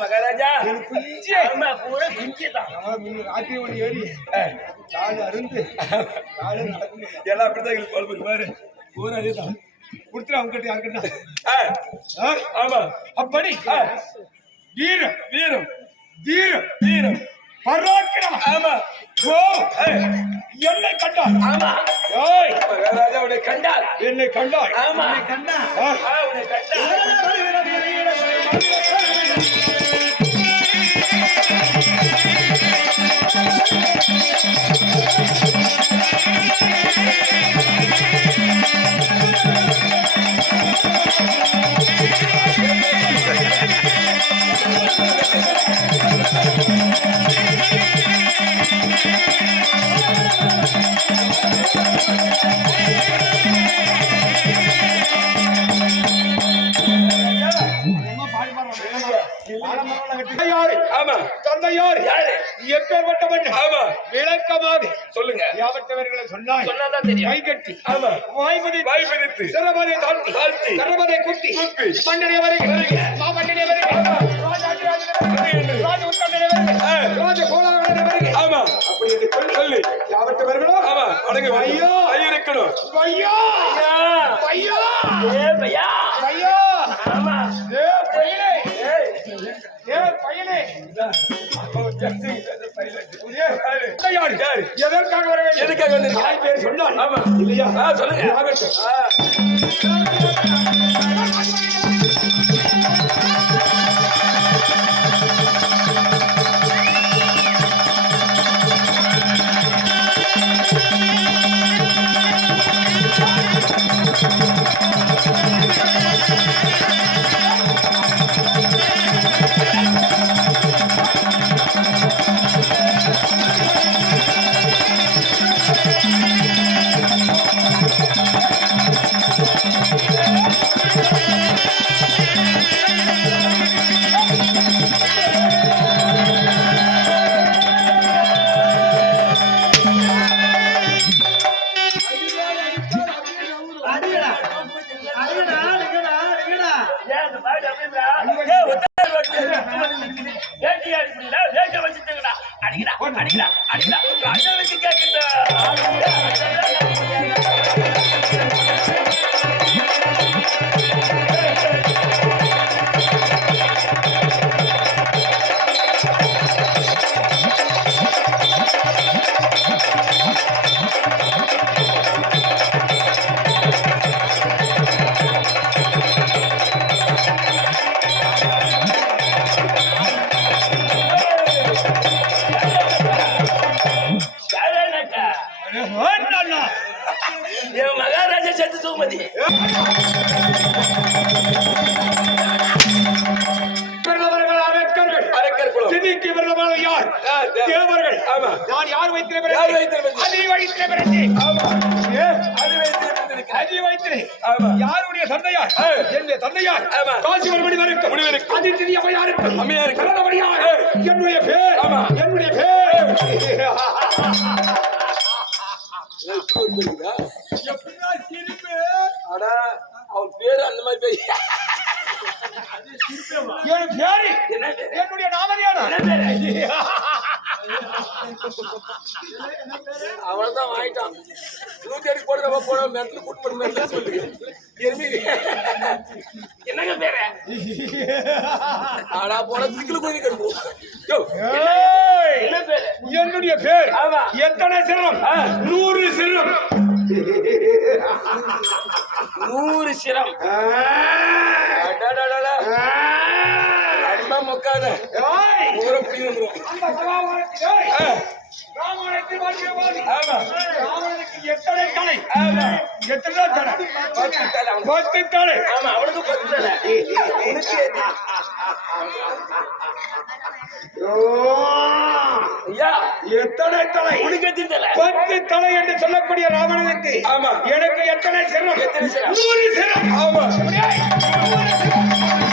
மகாராஜா எல்லாம் அப்படித்தான் குழம்புக்கு பாரு அதேதான் கொடுத்துரு அவங்க கிட்ட யாருக்கிட்ட ஆமா அப்படி வீரம் வீரம் வீரம் வீரம் பராக்கிரமம் ஆமா என்னை கண்டால் ஆமா ஓய் மகாராஜா உன்னை கண்டால் என்னை கண்டால் ஆமா உன்னை கண்டால் உன்னை கண்டால் சொல்லுங்க சொன்னாய் சொன்னாதான் தெரியும் கை கட்டி ஆமா வாய் பிடித்து சிரமனை தாழ்த்தி தாழ்த்தி சிரமனை குட்டி குப்பி மண்ணனை வரைக்கும் மாமண்ணனை வரைக்கும் ராஜ உத்தமனை வரைக்கும் ராஜ கோலாவனை வரைக்கும் ஆமா அப்படி என்று சொல்லி யாவற்றவர்களோ ஆமா அடங்க ஐயோ ஐயோ ஐயோ ஐயோ ஏ பையா ஐயோ ஆமா ஏ பையனே ஏ பையனே எதற்காக வர வேண்டும் எதுக்காக வந்திருக்கீங்க பேர் சொன்னான் ஆமா இல்லையா சொல்லுங்க மகாராஜா செத்து சோமதி நான் யார் வைத்திருக்கிறேன் யாருடைய தந்தையார் என்னுடைய தந்தையார் காசிவர்மணி வரைக்கும் அதித்திரி அம்மையாருக்கு என்னுடைய பேர் என்னுடைய பேர் அவன் பேரு அந்த மாதிரி என்னுடைய நாமதியான அவன்தான் வாங்கிட்டான் 108 போடுறவ போட மென்டல் கூட்டு மென்டல் சொல்லுங்க என்னங்க பேரு ஆனா போட திக்கில போய் கெடுப்போம் என்னுடைய பேர் எத்தனை சிரம் 100 சிரம் 100 சிரம். அடடடடா. மொக்காத ஊரை பிடி வந்துடும். எத்தனை தலை? எத்தனை தலை? 10 தலை. 10 தலை. ஆமா, அவனுக்கு 10 தலை. ஐயா, எத்தனை தலை? உனக்கு எத்தனை தலை? 10 தலை என்று சொல்லக்கூடிய ராவணனுக்கு ஆமா, எனக்கு எத்தனை சிரம்? எத்தனை சிரம்? 100 சிரம். ஆமா. 100 சிரம்.